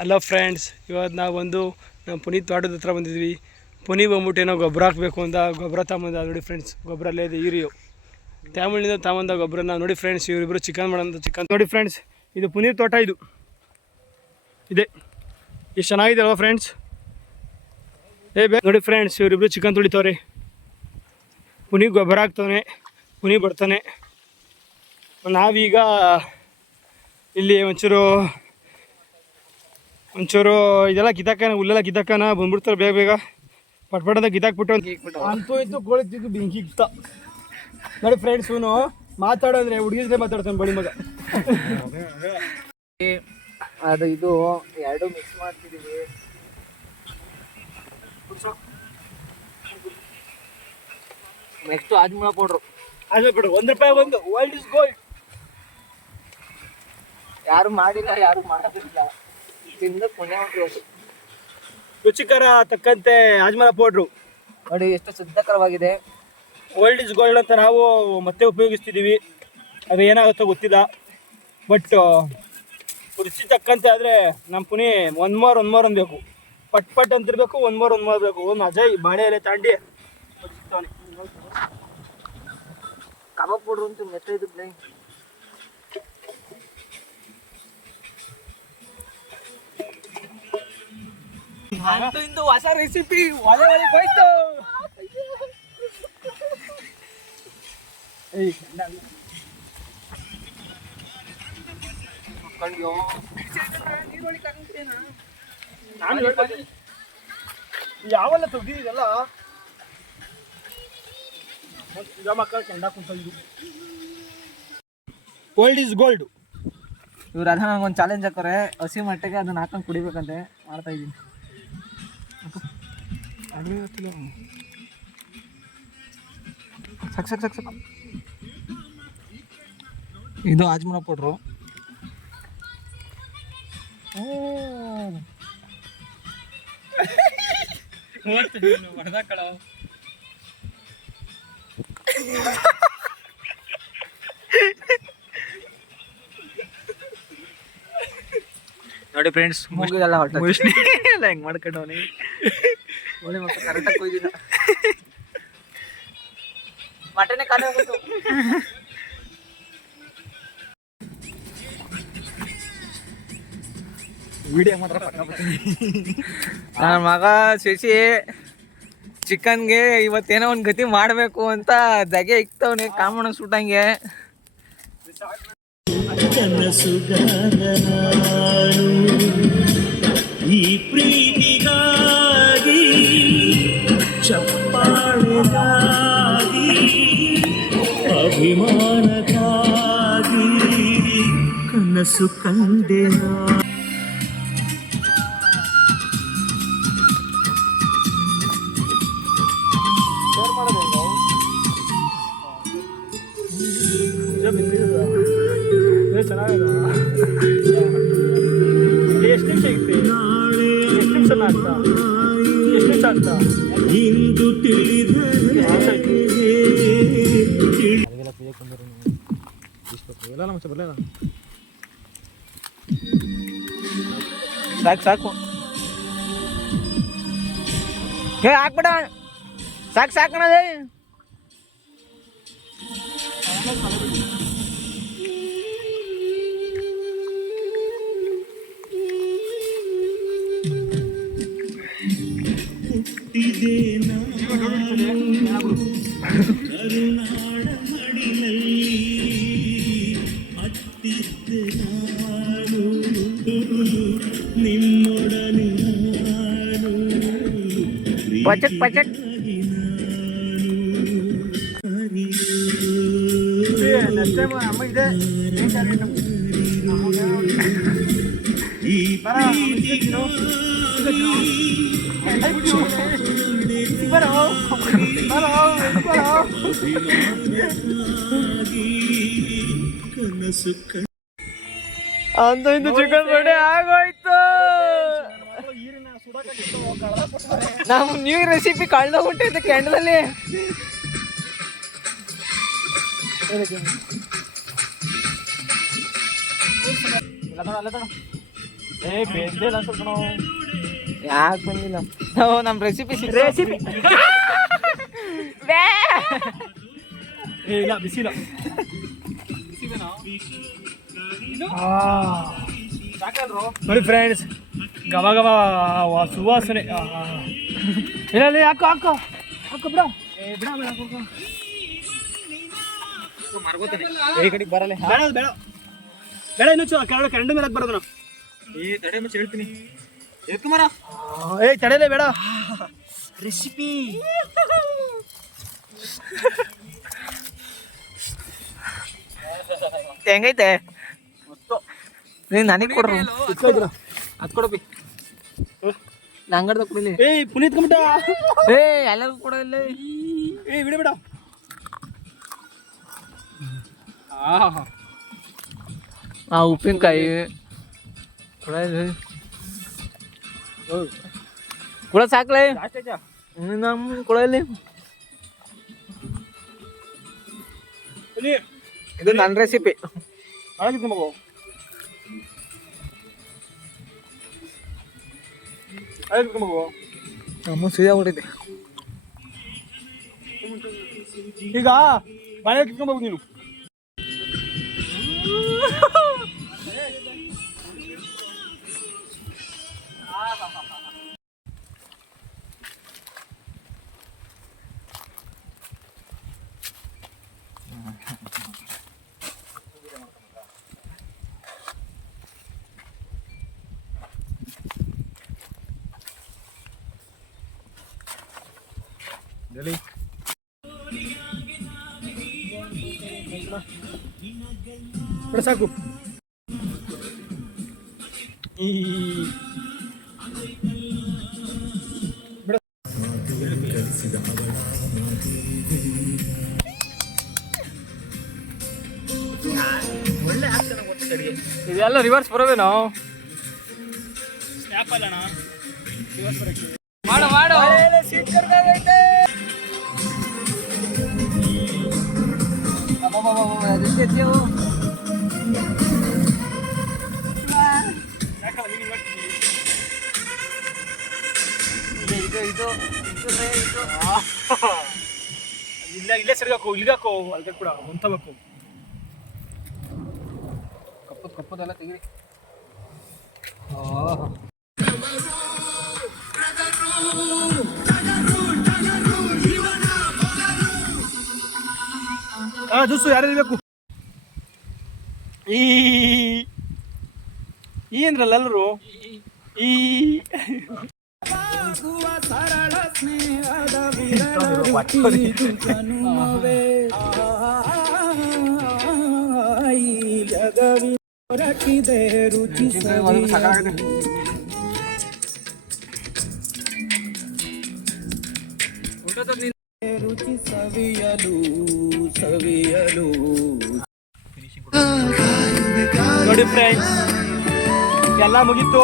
Hello friends, ಇವತ್ತು ನಾವು ನಮ್ಮ ಪುನೀತ್ ತೋಟದ ಹತ್ರ ಬಂದಿದ್ವಿ. ಪುನಿ ಬಂದ್ಬಿಟ್ಟು ಏನೋ ಗೊಬ್ಬರ ಹಾಕಬೇಕು ಅಂತ ಗೊಬ್ಬರ ತಗೊಂಬಂದ. ನೋಡಿ ಫ್ರೆಂಡ್ಸ್, ಗೊಬ್ಬರ ಅಲ್ಲೇ ಇದೆ ಹೀರಿಯೋ ತ್ಯಾಮಳ್ಳಿಂದ ತಗೊಂಬಂದ ಗೊಬ್ಬರನ. ನೋಡಿ ಫ್ರೆಂಡ್ಸ್, ಇವರಿಬ್ಬರು ಚಿಕನ್ ಮಾಡೋಂಥ ಚಿಕನ್. ನೋಡಿ ಫ್ರೆಂಡ್ಸ್, ಇದು ಪುನೀತ್ ತೋಟ ಇದೆ. ಎಷ್ಟು ಚೆನ್ನಾಗಿದೆ ಅಲ್ವಾ ಫ್ರೆಂಡ್ಸ್? ನೋಡಿ ಫ್ರೆಂಡ್ಸ್, ಇವರಿಬ್ಬರು ಚಿಕನ್ ತುಳಿತವ್ರೆ. ಪುನಿ ಗೊಬ್ಬರ ಹಾಕ್ತವನೆ, ಪುನಿ ಬರ್ತಾನೆ. ನಾವೀಗ ಇಲ್ಲಿ ಒಂಚೂರು ಇದೆಲ್ಲ ಗಿದ್ದಾಕನ, ಹುಲ್ಲೆಲ್ಲ ಗಿದ್ದಾಕನ ಬಂದ್ಬಿಡ್ತಾರೆ ಬೇಗ ಬೇಗ ಪಟ್ಪಟದ ಗಿದ್ದಾಕ್ಬಿಟ್ಟು ಅಂತೂ ಇತ್ತು ಗೋಳಿ ಬೆಂಕಿ ಇಕ್ತ. ನೋಡಿ ಫ್ರೆಂಡ್ಸ್, ಇವನು ಮಾತಾಡೋದ್ರೆ ಹುಡುಗಿದ್ರೆ ಮಾತಾಡ್ತಾನೆ ಬಡಿ ಮಗ. ಅದು ಇದು ಎರಡು ಮಿಕ್ಸ್ ಮಾಡ್ತಿದೀವಿ. Next ಆಜ್ಮೂಲ powder. ₹1 ಒಂದು ವರ್ಲ್ಡ್ ಇಸ್ ಗೋಲ್ಡ್. ಯಾರು ಮಾಡಿಲ್ಲ, ಯಾರು ಮಾಡೋದಿಲ್ಲ. ರುಚಿಕರ ತಕ್ಕಂತೆ ಆಜ್ಮಲ ಪೌಡ್ರು ನೋಡಿ ಎಷ್ಟು ಶುದ್ಧಕರವಾಗಿದೆ. ವರ್ಲ್ಡ್ ಇಸ್ ಗೋಲ್ಡ್ ಅಂತ ನಾವು ಮತ್ತೆ ಉಪಯೋಗಿಸ್ತಿದ್ದೀವಿ. ಅದು ಏನಾಗುತ್ತೋ ಗೊತ್ತಿಲ್ಲ, ಬಟ್ ರುಚಿ ತಕ್ಕಂತೆ ಆದರೆ ನಮ್ಮ ಪುನಿ ಒಂದು ಮೋರ್ ಅನ್ಬೇಕು. ಪಟ್ ಅಂತಿರ್ಬೇಕು, ಒಂದು ಮೋರ್ ಬೇಕು. ಒಂದು ಅಜಯ್ ಬಾಳೆ ಎಲೆ ತಾಂಡಿ ಕಬಾಬ್ ಪೌಡ್ರು ಅಂತ ಮೆತ್ತ ಇದು. ಇಂದು ಹೊಸ ರೆಸಿಪಿ ಒಲೆ ಹೋಯ್ತು. ಯಾವೆಲ್ಲ ತೆಗ್ದಿದೆಲ್ಲ ಮಕ್ಕಳ ಕೆಂಡ ಕುಂತಿದ್ದು. World is gold. ಇವ್ರು ಅದ ನಂಗೊಂದು ಚಾಲೆಂಜ್ ಹಾಕೋರೆ, ಹಸಿ ಮಟ್ಟಿಗೆ ಅದನ್ನ ಹಾಕೊಂಡು ಕುಡಿಬೇಕಂತೆ. ಮಾಡ್ತಾ ಇದ್ದೀನಿ. ಸಾಕು. ಇದು ಆಜ್ಮೂಲ ಪೌಡ್ರು. ನೋಡಿ ಫ್ರೆಂಡ್ಸ್, ಮುಗಿದಲ್ಲ ಎಲ್ಲ ಹೆಂಗ್ ಮಾಡ್ಕೊಂಡವನಿ. ಒಳ್ಳೆ ಮಕ್ಕಳು ಕರೆಕ್ಟಾಗಿ ಕೊಯ್ದಿಲ್ಲ. ಮಟನೆ ಖಾಲಿ ಹೋಗ್ಬಿಟ್ಟು. ವಿಡಿಯೋ ಮಾತ್ರ ನನ್ನ ಮಗ ಶಶಿ ಚಿಕನ್ಗೆ ಇವತ್ತೇನೋ ಒಂದು ಗತಿ ಮಾಡಬೇಕು ಅಂತ ದಗೆ ಇಕ್ತವನೆ ಕಾಮಣ ಸುಟ್ಟಂಗೆ. ಈ ಪ್ರೀತಿಗಾಗಿ ಚಪ್ಪಾಳೆಗಾಗಿ ಅಭಿಮಾನಕ್ಕಾಗಿ ಕನಸು ಕಂಡೆ. ಎಷ್ಟು ನಿಮಿಷ ಆಗ್ತಾ ಇಂದು ಸಾಕು ಹಾಕ್ಬಿಡ. ಸಾಕಣದೇ. ಕರುನಾಡ ಮಡಿಲಲ್ಲಿ ಅತ್ತಿದ್ದೆ ನಾನು, ನಿಮ್ಮೊಡನೆ ನಾನು ಪಚಕ್ ಈ ಪ್ರೀತಿಗೂ ಕನಸು ಅಂತ ಇಂದು ಚಿಕನ್ ಬಡೆ ಆಗೋಯ್ತು. ನಮ್ಮ ನ್ಯೂ ರೆಸಿಪಿ ಕಳ್ದೋಗ್ಬಿಟ್ಟಿದೆ ಕೆಂಡದಲ್ಲಿ. ಯಾಕೆ ಬಂದಿಲ್ಲ ನಾವು ನಮ್ಮ ರೆಸಿಪಿ ರೆಸಿಪಿ ಇಲ್ಲ ಬಿಸಿಲ ನೋಡಿ ಫ್ರೆಂಡ್ಸ್ ಗವ ಗವ ಸುವಾಸನೆ ಇಲ್ಲ ಹಾಕೋ ಹಾಕೋ ಹಾಕೋ ಬಿಡ ಈ ಕಡೆಗೆ ಬರಲ್ಲ ಬೇಡ ಬೇಡ ಬೇಡ ಇನ್ನು ಕೆಳಗಡೆ ಕರೆಂಟ್ ಮೇಲೆ ಬರೋದು ನಾವು ತಡೆ ಮುಚ್ಚಿ ಹೇಳ್ತೀನಿ ಎತ್ಕುಮಾರ ತಡೆಯಲೇ ಬೇಡ ರೆಸಿಪಿ ಹೆಂಗೈತೆ ನೀನು ನನಗೆ ಕೊಡ್ರು ಅದು ಕೊಡಬಿ ನಂಗಡ್ದ ಕೊಡಲಿ ಪುನೀತ್ ಕಮಿಟ ಎಲ್ಲರಿಗೂ ಕೊಡಲ್ಲ ಬಿಡ ಬಿಡ ಉಪ್ಪಿನಕಾಯಿ ಕೂಡ ಸಾಕ್ಲೆ ನಮ್ಮ ಕೊಡಲಿ ಇದು ನನ್ನ ರೆಸಿಪಿ ನಮ್ಮ ಸೀದಾ ಹೊಡಿದೆ ಈಗ ಬಾಳೆ ಕಿತ್ಕೊಂಡ್ಬೋಗು ನೀನು ಬಿಡ ಸಾಕು ಇದೆಲ್ಲ ರಿವರ್ಸ್ ಬರೋವೇನೋ ಸ್ನ್ಯಾಪ್ ಅಲ್ಲಣ್ಣ ರಿವರ್ಸ್ ಬರೋಕ್ಕೆ ಮಾಡು ಮಾಡು ಇಲ್ಲೇ ಸರಿಗಾಕು ಇಲ್ಗಾಕು ಅಲ್ಗೆ ಕೂಡ ಹೊಂತಬೇಕು ಕಪ್ಪದೆಲ್ಲ ತೆಗಿರಿ ಜ್ಯೂಸು ಯಾರು ಬೇಕು ಈ ಅಂದ್ರಲ್ಲ ಎಲ್ಲರೂ ಸರಳ ಸ್ನೇಹದ ರುಚಿ ರುಚಿ ಸವಿಯಲು ಸವಿಯಲು ನೋಡಿ ಫ್ರೆಂಡ್ಸ್ ಎಲ್ಲ ಮುಗೀತು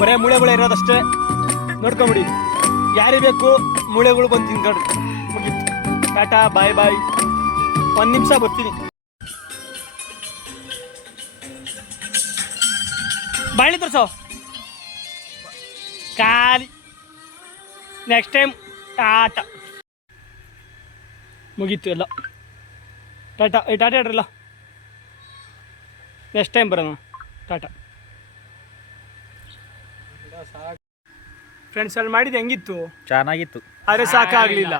ಬರೇ ಮೂಳೆಗಳು ಇರೋದಷ್ಟೇ ನೋಡ್ಕೊಂಬಿಡಿ ಯಾರಿಗೆ ಬೇಕು ಮೂಳೆಗಳು ಬಂದು ತಿನ್ಕೊಡ್ರಿ ಮುಗೀತು ಟಾಟಾ ಬಾಯ್ ಬಾಯ್ 1 ನಿಮಿಷ ಬರ್ತೀನಿ ಬಾಳಿ ತೋರ್ಸೋ ಖಾಲಿ ನೆಕ್ಸ್ಟ್ ಟೈಮ್ ಟಾಟಾ ಮುಗೀತು ಎಲ್ಲ ಟಾಟಾ ಟಾಟಾ ಹೇಳ್ರಲ್ಲ ನೆಕ್ಸ್ಟ್ ಟೈಮ್ ಬರೋಣ ಟಾಟಾ ಫ್ರೆಂಡ್ಸ್ ಅಲ್ಲಿ ಮಾಡಿದ್ದು ಹೆಂಗಿತ್ತು ಚೆನ್ನಾಗಿತ್ತು ಆದರೆ ಸಾಕಾಗಲಿಲ್ಲ